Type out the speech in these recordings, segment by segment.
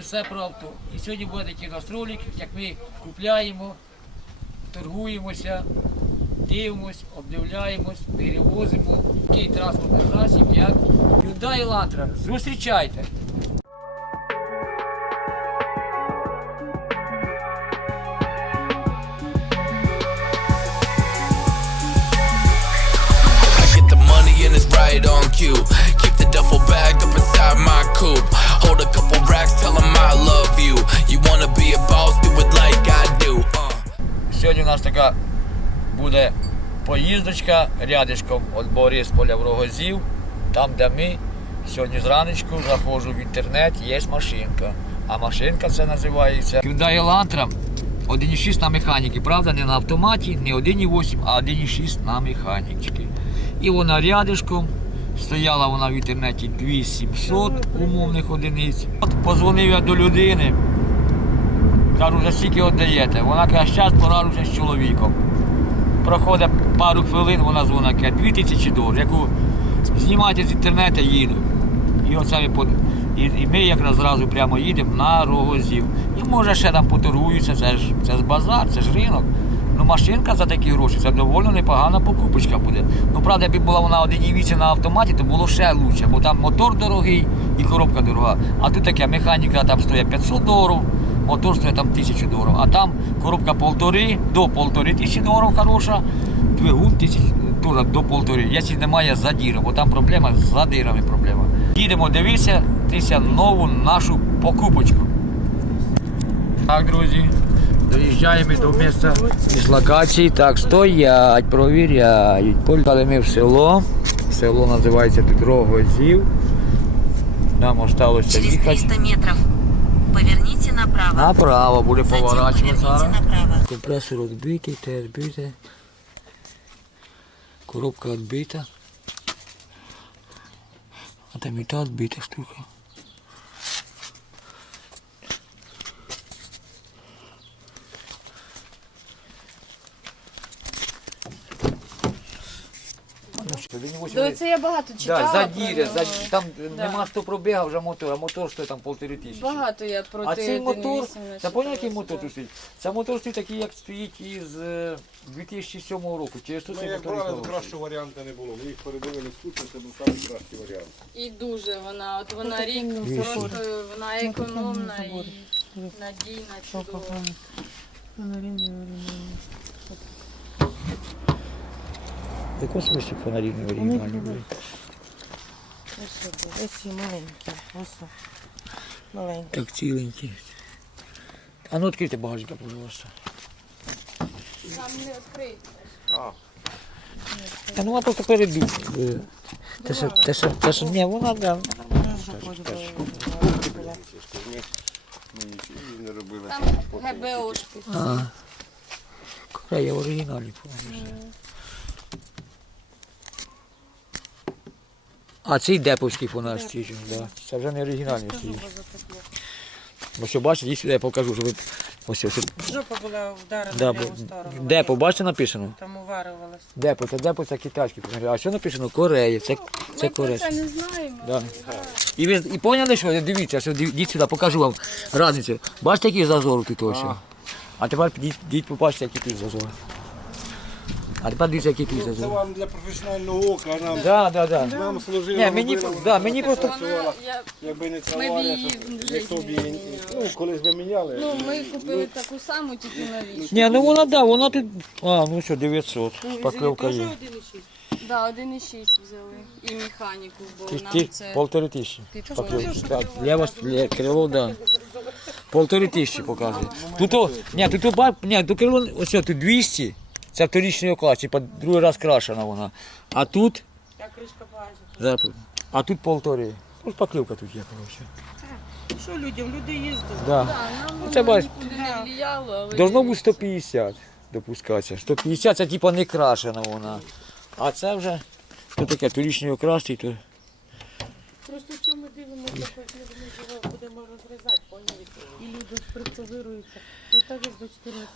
все про авто. І сьогодні буде такий гастролік, як ми купляємо, торгуємося, дивимось, обдивляємось, перевозимо. Такий транспортний засіб, як Hyundai Elantra. Зустрічайте! Keep the duffel bag up inside my coupe. Hold a couple racks, tell them I love you. You wanna be a boss, do it like I do. Uh. Сьогодні у нас така буде поїздочка рядишком від Борисполя в Рогозів, там де ми. Сьогодні зранечку заходжу в інтернет, є машинка. А машинка це називається Hyundai Elantra 1.6 на механіки. Правда, не на автоматі, не 1.8, а 1.6 на механіки. І вона рядишком. Стояла вона в інтернеті 2700 умовних одиниць. От Позвонив я до людини, кажу, за скільки віддаєте. Вона каже, зараз пораджуся з чоловіком. Проходить пару хвилин, вона дзвонить, каже, 2000 доларів, яку знімаєте з інтернету, їду. І от самі под... і, і ми якраз зразу прямо їдемо на рогозів. І може ще там поторгуються, це ж це ж базар, це ж ринок. Ну машинка за такі гроші це доволі непогана покупочка буде. Ну правда, якби була вона 1,8 на автоматі, то було ще краще, бо там мотор дорогий і коробка дорога. А тут така механіка там стоїть 500 доларів, мотор стоїть там 1000 доларів. А там коробка полтори, до полтори тисячі доларів хороша, двигун тисяч теж до полтори. Якщо немає задіру, бо там проблема з задирами проблема. Їдемо, дивитися нову нашу покупочку. Так, друзі. Доїжджаємо до місця дислокації. Так, стоять, провіряють. Поїхали ми в село. Село називається Підрогозів. Нам залишилося Через їхати. 300 метрів. Поверніться направо. Направо буде поворачувати зараз. Компресор відбитий, те відбите. Коробка відбита. А там і та відбита штука. він 8 Да, ну, це я багато читала. Да, за діря, за, там Да. нема 100 пробіга вже мотор, а мотор стоїть там полтори тисячі. Багато я про А цей мотор, та поняв, який мотор тут стоїть? Це мотор стоїть такий, як стоїть із 2007 е, року. Через що Ну, мотор і брали, кращого варіанта не було. Ми їх передали на це був самий кращий варіант. І дуже вона, от вона рік просто, вона економна і надійна, чудова. Також вишик фонарів не вирівняли. Ось ну, ось маленькі. Ось маленькі. Так ціленькі. А ну відкрийте багажник, будь ласка. Там не відкриється. Та ну вона просто перебіг. Те, що, те, що, те, що, ні, вона, да. Ми нічого не робили. Там ГБОшки. Ага. Я в оригіналі, по-моєму. А цей деповський фонар стіжен, да. Це вже не оригінальний стіжен. Ось бачите, я покажу, щоб ви ось Жопа була вдарена да, старого. Депо, бачите, написано? Там уварювалася. Депо, це депо, це китайський фонарі. А що написано? Корея, це, ну, це Корея. Ми про це не знаємо. Да. І ви і поняли, що? Дивіться, що дивіться сюди, покажу вам разницю. Бачите, які зазори тут ось? А тепер підіть, побачите, які тут зазори. А тепер дивіться, які після. Це вам для професіонального ока, нам, Да, да, да. нам служили. Ні, мені, робили, да, мені просто... я, якби не ми б ця ніхто б її... не Ну, колись би міняли. Ну, ми ну, купили таку саму, тільки новішу. Ні, ну вона, да, вона тут... А, ну що, 900, Ну, шпаклевка є. Да, 1,6 взяли. І механіку, бо Ті- нам це Полтори тисячі. шпаклевка. Так, для вас, да. Полтори тисячі показує. Ну, тут, о- ні, тут, о, баб- ні, тут крило, ось о, тут 200, це вторічний оклад, типа другий раз крашена вона. А тут. Зараз- А тут полтори. Ну, поклівка тут є, коротше. Що людям? Люди їздять. Да. Ну, це бач, должно бути 150 допускатися. 150 це типа не крашена вона. А це вже, що таке, торічний окрасти, то Просто що ми дивимося, хоч ми будемо розрізати, поняли? І люди ж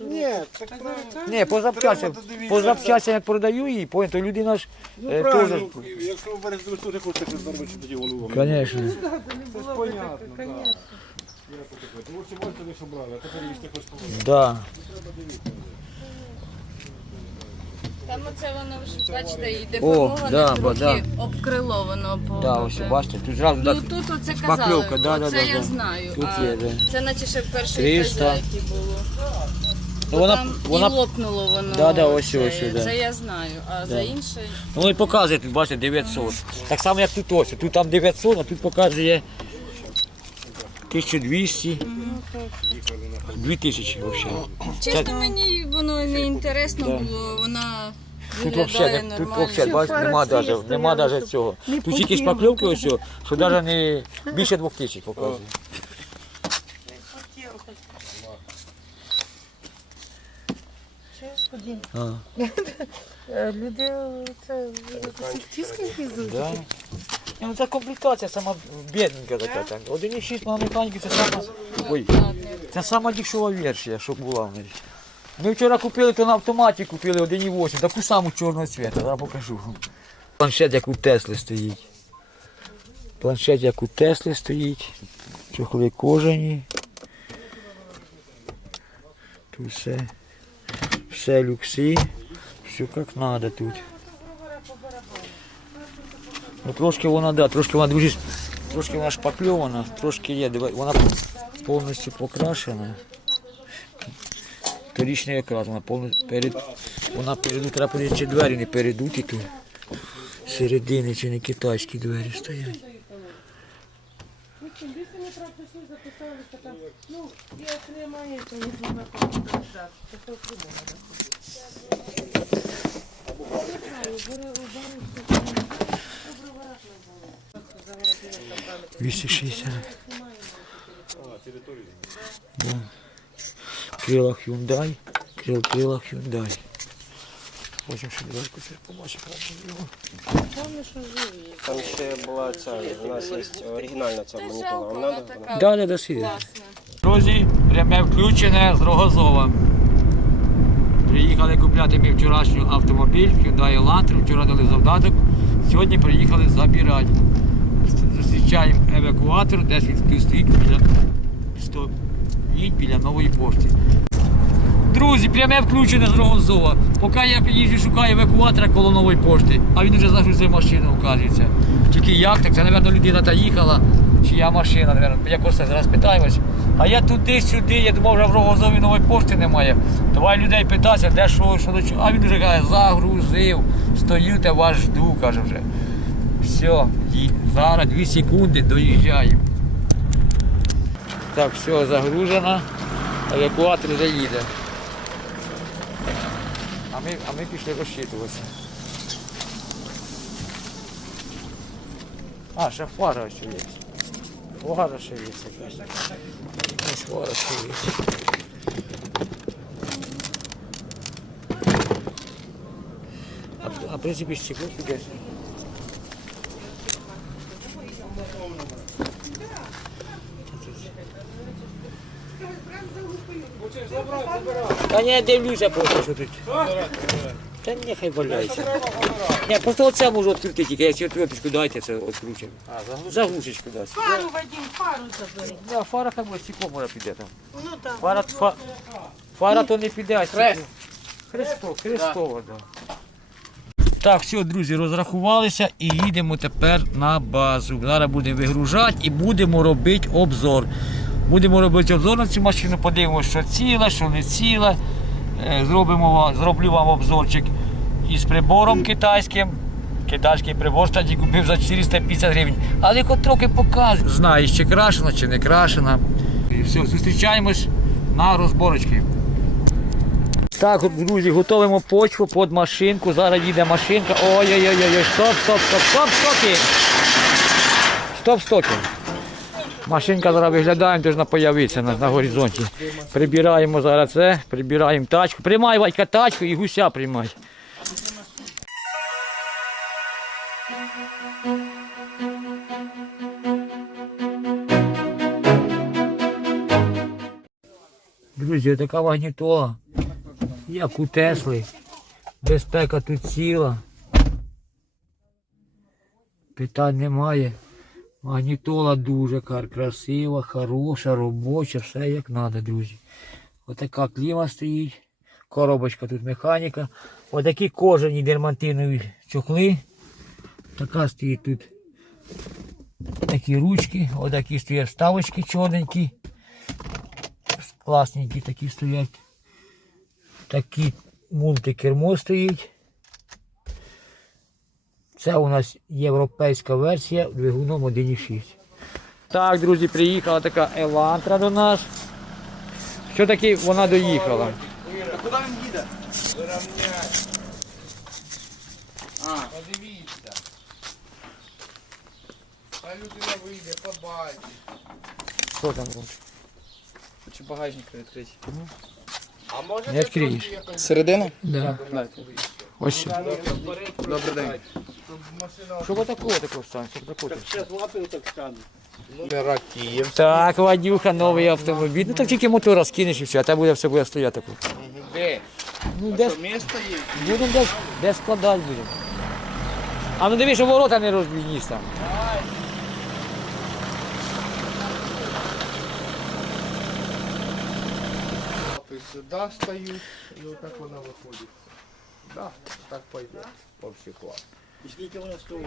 ні, так правильно. Ні, по запчастям, по запчастям як продаю її, поняв, то людина ж Ну е, теж... правильно, якщо в березні теж хочете щось зробити, що тоді голову. Звісно. Ну, Це ж понятно, так. Я так. Ну, що можете не брали, а тепер їх також повинні. Да. Там оце воно вже, бачите, і деформоване да, трохи да. обкрило воно по. Да, ось бачите, тут зразу Ну тут оце казали, шпакльовка, да, да, да, я да. знаю. Тут а є, да. Це наче ще в першій 300. хазяйки було. Ну, вона, Там вона, і лопнуло воно. Да, да, ось, це, ось, да. це я знаю, а за інше воно ну, і показує тут, бачите, 900. Так само, як тут ось. Тут там 900, а тут показує 1200. Дві тисячі взагалі. Чесно, мені воно не інтересно Да. було. Вона Тут виглядає вообще, не- тут вообще нема даже, нема даже цього. Тут тільки шпакльовки ось, що- навіть не більше двох тисяч показує. Люди це тиски Да. Ну, це комплікація, сама бідненька така. там. 1,6 на механіки це сама. Ой. Це сама дешева версія, що була в неї. Ми вчора купили, то на автоматі купили 1,8, таку саму чорного цвіта, зараз покажу. Планшет як у Тесли стоїть. Планшет як у Тесли стоїть. Чохли кожані. Тут все. Все люкси. Все як треба тут. Ну Трошки вона да, трошки вона дивись, трошки вона шпакльована, трошки є, вона повністю покрашена. Торічний якраз вона повністю перед вона перейдуть, ну, треба чи двері не перейдуть і тут. Середини чи не китайські двері стоять. Ну, як немає, то не знаю, 260. Да. Крила Hyundai. Крил крила Hyundai. Потім ще дверку ще побачив. Там ще була ця, у нас є оригінальна ця манітола. Вам треба? Да, не досвіду. Друзі, пряме включене з Рогозова. Приїхали купляти мій вчорашній автомобіль, Hyundai Elantra, вчора дали завдаток. Сьогодні приїхали забирати. Зустрічаємо евакуатор, десь він стоїть біля, стоїть біля нової пошти. Друзі, пряме включення з Рогонзова. Поки я їжджу, шукаю евакуатора коло нової пошти, а він вже загрузив машину, вказується. Тільки як так, це, мабуть, людина та їхала чия машина, напевно, якось зараз питаємось. А я туди-сюди, я думав, вже в Рогозові нової пошти немає. Давай людей питатися, де що, що до чого. А він вже каже, загрузив, стою та вас жду, каже вже. Все, і зараз 2 секунди доїжджаємо. Так, все, загружено, евакуатор вже їде. А ми, а ми пішли розчитуватися. А, ще фара ось є. Ворож вісить. Ось ворож вісить. А принципі стекло піде. Та ні, я дивлюся просто, що тут. Та нехай валяється. Я просто оце можу відкрити тільки, якщо відкриточку дайте, це відкручуємо. Заглушечку дасть. Фару, Вадим, фару забери. Да, фара там ось стекло може піде там. Ну так. Фара, ну, фа... Ну, фара ну. то не піде, а Хрест. Христо, Христово, да. Так, все, друзі, розрахувалися і їдемо тепер на базу. Зараз будемо вигружати і будемо робити обзор. Будемо робити обзор на цю машину, подивимося, що ціла, що не ціла. Е, зробимо, Зроблю вам обзорчик із прибором китайським. Китайський прибор статі купив за 450 гривень. Але хоч трохи показує. Знаєш, чи крашена, чи не крашена. І все, зустрічаємось на розборочки. Так, друзі, готуємо почву під машинку. Зараз їде машинка. Ой-ой-ой, стоп, стоп, стоп, стоп, стоки. Стоп, стоки. Машинка зараз виглядає, тож появиться на, на горизонті. Прибираємо зараз це, прибираємо тачку. Приймай, батька, тачку і гуся приймай. Друзі, така магнітола, як у Тесли, безпека тут ціла. Питань немає. Магнітола дуже красива, хороша, робоча, все як треба, друзі. Отака кліма стоїть. Коробочка тут механіка. Отакі кожані дермантинові чохли. Така стоїть тут такі ручки, отакі стоять вставочки чорненькі. Класненькі такі стоять. Такі мультикермо стоїть. Це у нас європейська версія двигуном 1.6. Так, друзі, приїхала така елантра до нас. Що таке вона доїхала? Куди він їде? Вирівняти. А. Подивіться. Та людина вийде, побачить. Що там робить? Хочу багажник відкрити. А може Не відкриєш. Середина? Да. Дайте. Ось. Добрий день. Що ви такого такого стане? Що такого? Зараз лапи так стануть. Дорогів. Так, Вадюха, новий автомобіль. Ну так тільки мотора скинеш і все, а там буде все буде стояти. Де? Ну, де, місто є? Будемо десь, де складати будемо. А ну дивись, що ворота не розбігніш сюди стають, і отак вона виходить. Да, так пойде. Общий план. І скільки вона стоїть?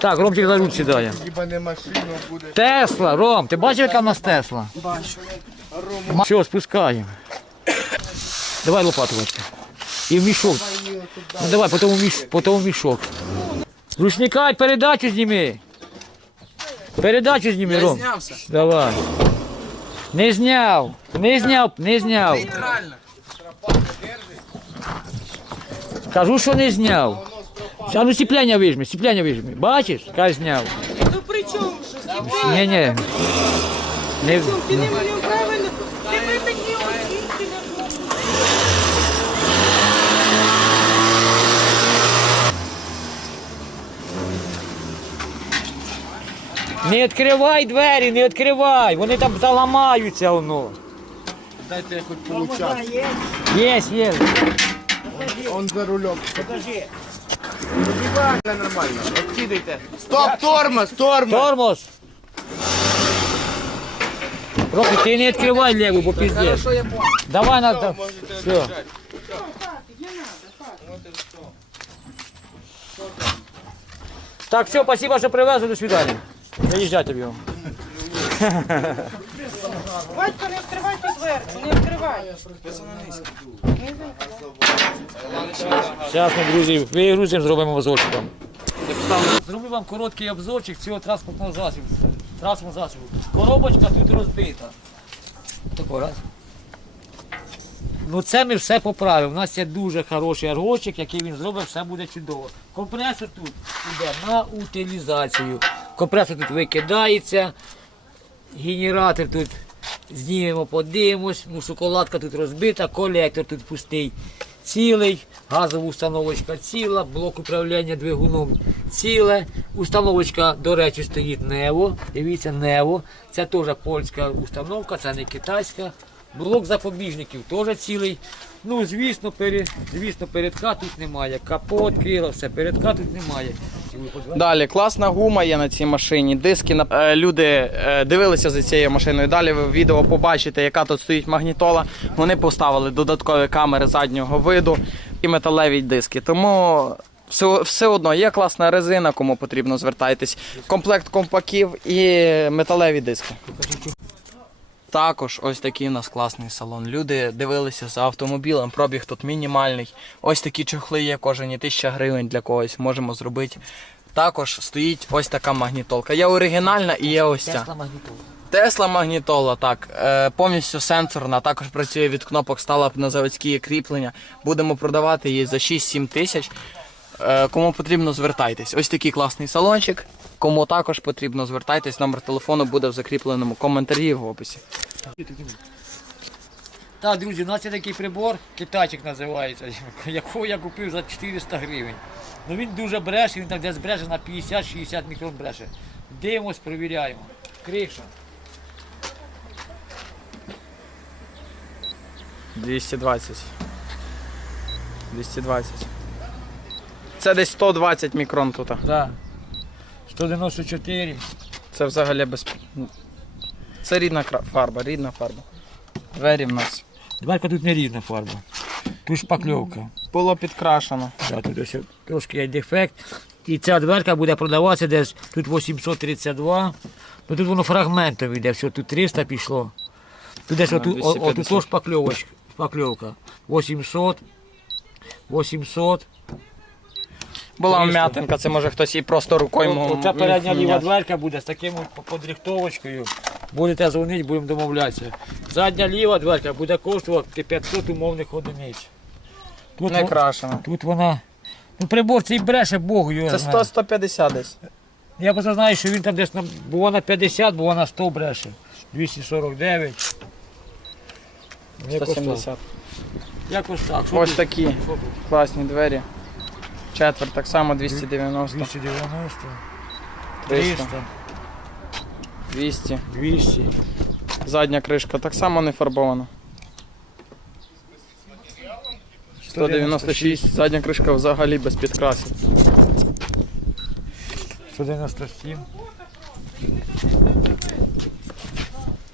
Так, Ромчик за руль сідає. Тесла, Ром, ти бачиш, яка в нас Тесла? Бачу. Рому. Все, спускаємо. Давай лопату І в мішок. Ну давай, потім в міш- потім в мішок. Рушника, передачу зніми. Передачу зніми, Ром. Знявся. Давай. Не зняв. Не зняв, не зняв. Нейтрально. Кажу, що не зняв. А ну сіпляння вижми, сіпляння вижми. Бачиш? Кай зняв. Ну при чому ж? Ні, ні. Не... не відкривай двері, не відкривай. Вони там заламаються воно. Дайте я хоч получать. Є, є. Он за рулем. Покажи. нормально. Відкидайте. Стоп, тормоз, тормоз. Тормоз. Рокки, ты не открывай левую, по пизде. Давай надо. Все. Так, все, спасибо, что привезли, до свидания. Заїжджайте в його. Батько, не відкривай ту не відкривай. Зараз ми друзі, вигрузимо, зробимо вазочку вам. Зроблю вам короткий обзорчик цього транспортного засобу. Транспортного засобу. Коробочка тут розбита. Тако, раз. Ну це ми все поправимо. У нас є дуже хороший аргочик, який він зробить, все буде чудово. Компресор тут йде на утилізацію. Компресор тут викидається, генератор тут знімемо, подивимось, ну шоколадка тут розбита, колектор тут пустий цілий, газова установочка ціла, блок управління двигуном ціле. Установочка, до речі, стоїть Нево. Дивіться, Нево. Це теж польська установка, це не китайська. Блок запобіжників теж цілий. Ну, звісно, пере, звісно, передка тут немає. Капот, крила, все, передка тут немає. Далі класна гума є на цій машині. Диски на е, люди е, дивилися за цією машиною. Далі ви в відео побачите, яка тут стоїть магнітола. Вони поставили додаткові камери заднього виду і металеві диски. Тому все все одно є класна резина, кому потрібно звертайтесь. Комплект компаків і металеві диски. Також ось такий у нас класний салон. Люди дивилися за автомобілем, пробіг тут мінімальний. Ось такі чохли є, кожені 1000 гривень для когось можемо зробити. Також стоїть ось така магнітолка. Я оригінальна і є ось ця. Тесла магнітола. так, е, повністю сенсорна, також працює від кнопок, стала б на заводські кріплення. Будемо продавати її за 6-7 тисяч. Е, Кому потрібно, звертайтесь. Ось такий класний салончик. Кому також потрібно, звертайтесь, номер телефону буде в закріпленому коментарі в описі. Так, друзі, у нас є такий прибор, китайчик називається, якого я купив за 400 гривень. Ну Він дуже бреше, він там десь бреше на 50-60 мікрон бреше. Дивимось, перевіряємо. Криша. 220. 220. Це десь 120 мікрон тут. Так. Да. 194. Це взагалі без. Ну, це рідна фарба, рідна фарба. Двері в нас. Дверка тут не рідна фарба. Тут шпакльовка. Було підкрашено. Да, тут ось трошки є дефект. І ця дверка буде продаватися десь тут 832. Ну тут воно фрагментом йде, все, тут 300 пішло. Тут десь отут, о- 250. отут шпакльовочка, шпакльовка. 800, 800, була вм'ятинка, це може хтось і просто рукою мов. Оця передня ліва дверка буде з таким подріхтовочкою. Будете дзвонити, будемо домовлятися. Задня ліва дверка буде коштувати 500 умовних одиниць. Тут, тут вона. Ну прибор цей бреше Богу його. Це 100-150 десь. Я просто знаю, що він там десь на, було на 50, було на 100 бреше. 249. 170. Якось так. Ось такі. Класні двері. Четверть так само 290. 290. 300. 200. 200. Задня кришка так само не фарбована. 196. Задня кришка взагалі без підкрасів. 197.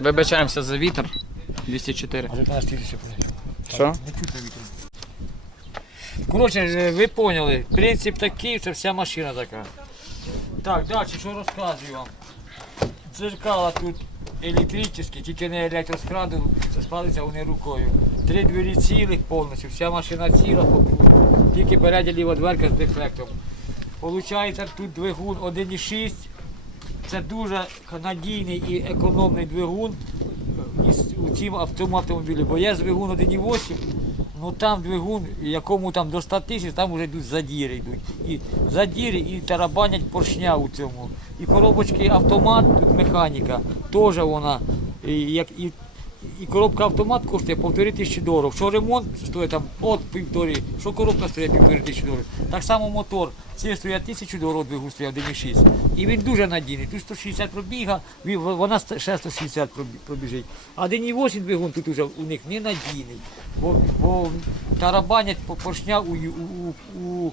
Вибачаємося за вітер. 204. 19 тисяч. Що? Коротше, е, ви поняли, принцип такий, це вся машина така. Так, далі, що розказую вам? Дзеркала тут електричні, тільки не електроскрадив, спалиться вони рукою. Три двері цілих повністю, вся машина ціла, тільки передня ліва дверка з дефектом. Получається, тут двигун 1,6. Це дуже надійний і економний двигун у цьому автомобілі, бо є двигун 1,8. Ну там двигун, якому там до 100 тисяч, там вже йдуть за задіри йдуть. І за задіри, і тарабанять поршня у цьому. І коробочки автомат, тут механіка, теж вона, як, і і коробка автомат коштує півтори тисячі доларів. Що ремонт стоїть там от півтори, що коробка стоїть півтори тисячі доларів. Так само мотор, це стоїть тисячу доларів, двигун стоїть 1,6. І він дуже надійний. Тут 160 пробіга, вона ще 160 пробіжить. А 1,8 двигун тут уже у них ненадійний. Бо, бо тарабанять поршня у, у, у,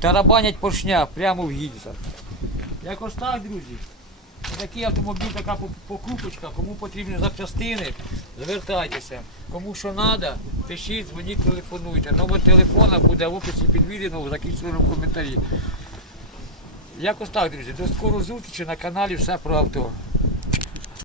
тарабанять поршня прямо в гільзах. Якось так, друзі. Такий автомобіль, така покупочка, кому потрібні запчастини, звертайтеся. Кому що треба, пишіть, дзвоніть, телефонуйте. Номер телефона буде в описі під відео в коментарі. Якось так, друзі, до скорої зустрічі на каналі все про авто.